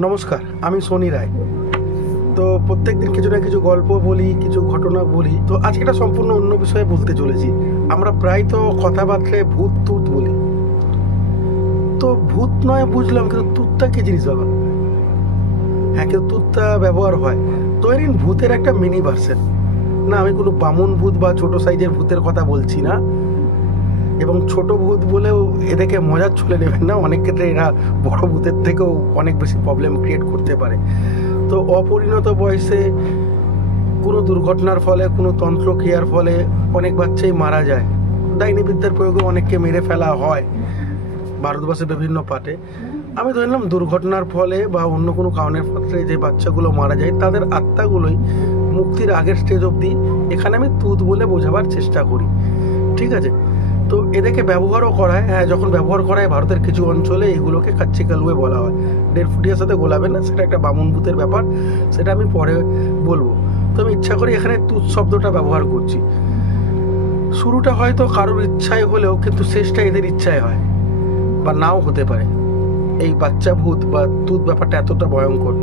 নমস্কার, আমি সোনি রায়। তো প্রত্যেকদিন কিছু না কিছু গল্প বলি, কিছু ঘটনা বলি। তো আজকে একটা সম্পূর্ণ অন্য বিষয়ে বলতে চলেছি। আমরা প্রায় তো কথাবার্তায় ভূত তুত বলি। তো ভূত নয় বুঝলাম, কিন্তু তুতটা কি জিনিস বাবা? হ্যাঁ, কিন্তু তুতটা ব্যবহার হয়। তো এরিন ভূতের একটা মিনি ভার্সন। না, আমি কোনো বামুন ভূত বা ছোট সাইজের ভূতের কথা বলছি না। এবং ছোট ভূত বলেও এদেরকে মজার ছলে নেবেন না। অনেক ক্ষেত্রে এরা বড় ভূতের থেকেও অনেক বেশি প্রবলেম ক্রিয়েট করতে পারে। তো অপরিণত বয়সে কোনো দুর্ঘটনার ফলে, কোনো তন্ত্রক্রিয়ার ফলে অনেক বাচ্চাই মারা যায়। ডাইনি বিদ্যার প্রয়োগে অনেককে মেরে ফেলা হয় ভারতবর্ষের বিভিন্ন পার্টে। আমি ধরে নিলাম দুর্ঘটনার ফলে বা অন্য কোনো কারণের ফলে যে বাচ্চাগুলো মারা যায়, তাদের আত্মাগুলোই মুক্তির আগের স্টেজ অবধি এখানে আমি তুত বলে বোঝাবার চেষ্টা করি। ঠিক আছে? তো এদেরকে ব্যবহারও করায়। হ্যাঁ, যখন ব্যবহার করায় ভারতের কিছু অঞ্চলে এগুলোকে কাচ্চি কালুয়ে বলা হয়। 1.5 ফুটিয়ার সাথে গোলাবেন না, সেটা একটা বামুন ভূতের ব্যাপার, সেটা আমি পরে বলবো। তো আমি ইচ্ছা করে এখানে তুত শব্দটা ব্যবহার করছি। শুরুটা হয়তো কারোর ইচ্ছায় হলেও কিন্তু শেষটা এদের ইচ্ছায় হয়, বা নাও হতে পারে। এই বাচ্চা ভূত বা তুত ব্যাপারটা এতটা ভয়ঙ্কর,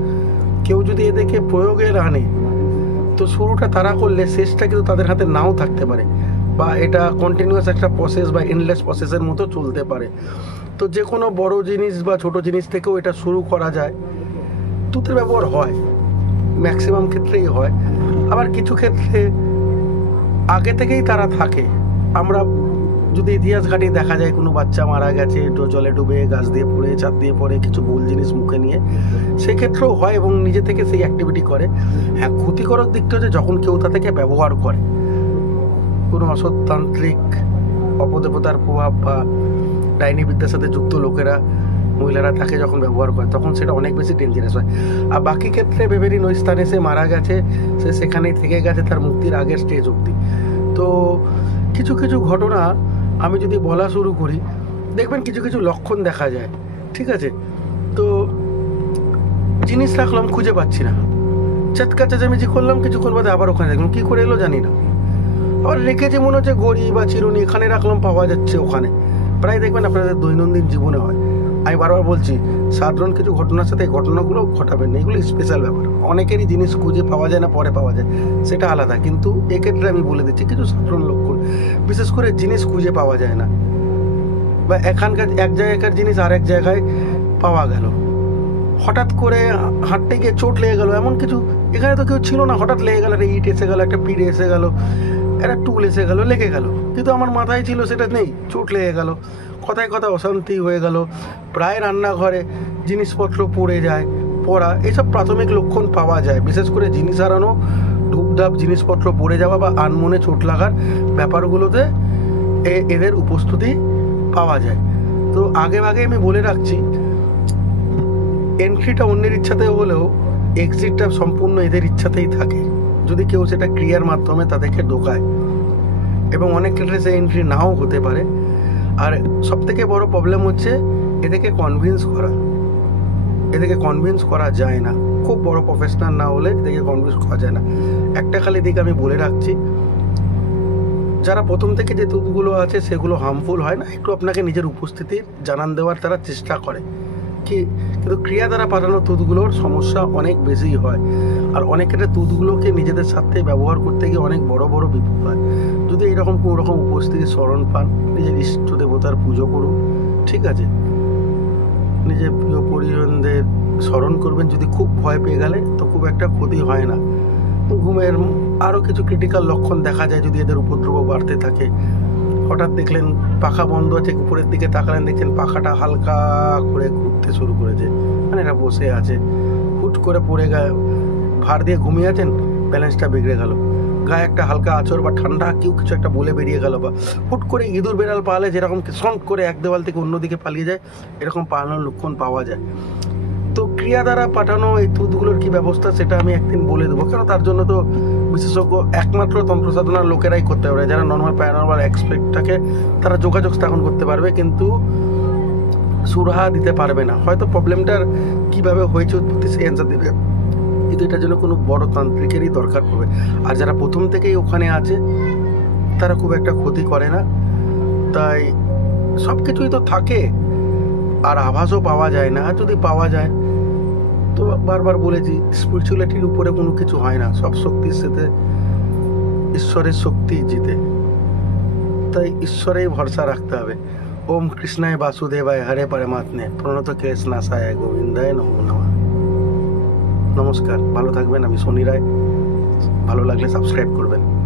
কেউ যদি এদেরকে প্রয়োগের আনে তো শুরুটা তারা করলে শেষটা কিন্তু তাদের হাতে নাও থাকতে পারে, বা এটা কন্টিনিউয়াস একটা প্রসেস বা এন্ডলেস প্রসেসের মতো চলতে পারে। তো যে কোনো বড় জিনিস বা ছোট জিনিস থেকেও এটা শুরু করা যায়। তুতের ব্যবহার হয়, ম্যাক্সিমাম ক্ষেত্রেই হয়। আবার কিছু ক্ষেত্রে আগে থেকেই তারা থাকে। আমরা যদি ইতিহাস ঘাঁটি দেখা যায় কোনো বাচ্চা মারা গেছে জলে ডুবে, গাছ দিয়ে পড়ে, চাঁদ দিয়ে পড়ে, কিছু ভুল জিনিস মুখে নিয়ে, সেক্ষেত্রেও হয় এবং নিজে থেকে সেই অ্যাক্টিভিটি করে। হ্যাঁ, ক্ষতিকারক দিকটা হচ্ছে যখন কেউ তা থেকে ব্যবহার করে, কোনো অসৎতান্ত্রিক অপদেবতার প্রভাব বা ডাইনি বিদ্যার সাথে যুক্ত লোকেরা, মহিলারা তাকে যখন ব্যবহার করে, তখন সেটা অনেক বেশি ডেঞ্জারাস হয়। আর বাকি ক্ষেত্রে ভেবেরিন ওই স্থানে সে মারা গেছে, সে সেখানেই থেকে গেছে তার মুক্তির আগের স্টেজ অবধি। তো কিছু কিছু ঘটনা আমি যদি বলা শুরু করি, দেখবেন কিছু কিছু লক্ষণ দেখা যায়। ঠিক আছে? তো জিনিস রাখলাম, খুঁজে পাচ্ছি না, চাতকা চেঁচামেচি করলাম, কিছুক্ষণ বাদে আবার ওখানে দেখলাম, কী করে এলো জানি না। আবার রেখেছে মনে হচ্ছে ঘড়ি বা চিরুনি, এখানে রাখলাম, পাওয়া যাচ্ছে ওখানে। প্রায় দেখবেন আপনাদের দৈনন্দিন জীবনে হয়। আমি বারবার বলছি, সাধারণ কিছু ঘটনার সাথে এই ঘটনাগুলো ঘটাবেন না, এগুলো স্পেশাল ব্যাপার। অনেকেরই জিনিস খুঁজে পাওয়া যায় না, পরে পাওয়া যায়, সেটা আলাদা। কিন্তু এক্ষেত্রে আমি বলে দিচ্ছি কিছু সাধারণ লক্ষণ। বিশেষ করে জিনিস খুঁজে পাওয়া যায় না, বা এখানকার এক জায়গাকার জিনিস আর এক জায়গায় পাওয়া গেল। হঠাৎ করে হাঁটতে গিয়ে চোট লেগে গেল, এমন কিছু। এখানে তো কেউ ছিল না, হঠাৎ লেগে গেল, একটা ইট এসে গেল, একটা পিড়ে এসে গেল, একটা টুল এসে গেল, লেগে গেল, কিন্তু আমার মাথায় ছিল সেটা নেই, চোট লেগে গেল। কথায় কথা অশান্তি হয়ে গেল। প্রায় রান্নাঘরে জিনিসপত্র পড়ে যায়, পড়া, এসব প্রাথমিক লক্ষণ পাওয়া যায়। বিশেষ করে জিনিস হারানো, ধূপধাপ জিনিসপত্র পড়ে যাওয়া বা আনমনে চোট লাগার ব্যাপারগুলোতে এদের উপস্থিতি পাওয়া যায়। তো আগে ভাগে আমি বলে রাখছি, এন্ট্রিটা অন্যের ইচ্ছাতে হলেও এক্সিটটা সম্পূর্ণ এদের ইচ্ছাতেই থাকে, যদি কেউ সেটা ক্রিয়ার মাধ্যমে তাদেরকে ঢোকায়। এবং অনেক ক্ষেত্রে সে এন্ট্রি নাও হতে পারে। আর সবথেকে বড় প্রবলেম হচ্ছে এদেরকে কনভিন্স করা যায় না। খুব বড় প্রফেশনাল না হলে এদেরকে কনভিন্স করা যায় না। একটা খালি দিক আমি বলে রাখছি, যারা প্রথম থেকে যে তুতগুলো আছে সেগুলো হার্মফুল হয় না, একটু আপনাকে নিজের উপস্থিতির জানান দেওয়ার তারা চেষ্টা করে কি, কিন্তু ক্রিয়া দ্বারা পাঠানো তুতগুলোর সমস্যা অনেক বেশি হয়। আর অনেক ক্ষেত্রে তুতগুলোকে নিজেদের সাথে ব্যবহার করতে গিয়ে অনেক বড় বড় বিপদ হয়। যদি এইরকম কোনো রকম উপস্থিতির স্মরণ পান, নিজের ইষ্ট দেবতার পুজো করুন। ঠিক আছে? নিজের প্রিয় পরিজনদের স্মরণ করবেন। যদি খুব ভয় পেয়ে গেলে তো খুব একটা ক্ষতি হয় না। ঘুমের আরও কিছু ক্রিটিক্যাল লক্ষণ দেখা যায় যদি এদের উপদ্রব বাড়তে থাকে। হঠাৎ দেখলেন পাখা বন্ধ আছে, উপরের দিকে তাকালেন, দেখছেন পাখাটা হালকা করে ঘুরতে শুরু করেছে, মানে এরা বসে আছে। হুট করে পড়ে গায়ে ভার দিয়ে ঘুমিয়ে আছেন, ব্যালেন্সটা বিগড়ে গেল, গায়ে একটা হালকা আঁচড় বা ঠান্ডা কেউ কিছু একটা বলে বেরিয়ে গেল, বা হুট করে ইঁদুর বেড়াল পালে যেরকম সঙ্গ করে এক দেওয়াল থেকে অন্যদিকে পালিয়ে যায়, এরকম পালানোর লক্ষণ পাওয়া যায়। তো ক্রিয়া দ্বারা পাঠানো এই তুতগুলোর কী ব্যবস্থা সেটা আমি একদিন বলে দেবো, কেন তার জন্য তো বিশেষজ্ঞ একমাত্র তন্ত্র সাধনার লোকেরাই করতে পারে। যারা নর্মাল প্যারানর্মাল এক্সপার্টটাকে তারা যোগাযোগ স্থাপন করতে পারবে, কিন্তু সুরাহা দিতে পারবে না। হয়তো প্রবলেমটার কীভাবে হয়েছে উৎপত্তি সেই অ্যান্সার দেবে, কিন্তু এটার জন্য কোনো বড় তান্ত্রিকেরই দরকার পড়বে। আর যারা প্রথম থেকেই ওখানে আছে তারা খুব একটা ক্ষতি করে না। তাই সব কিছুই তো থাকে, আর আভাসও পাওয়া যায় না। আর যদি পাওয়া যায় তো বারবার বলেছি, স্পিরিচুয়ালিটির উপরে কোনো কিছু হয় না, সব শক্তির সাথে ঈশ্বরের শক্তি জিতে। তাই ঈশ্বরেই ভরসা রাখতে হবে। ওম কৃষ্ণায় বাসুদেবায় হরে পরমাত্মে প্রণত ক্লেশনাশায় গোবিন্দায় নমো নমঃ। নমস্কার, ভালো থাকবেন। আমি শনি রায়। ভালো লাগলে সাবস্ক্রাইব করবেন।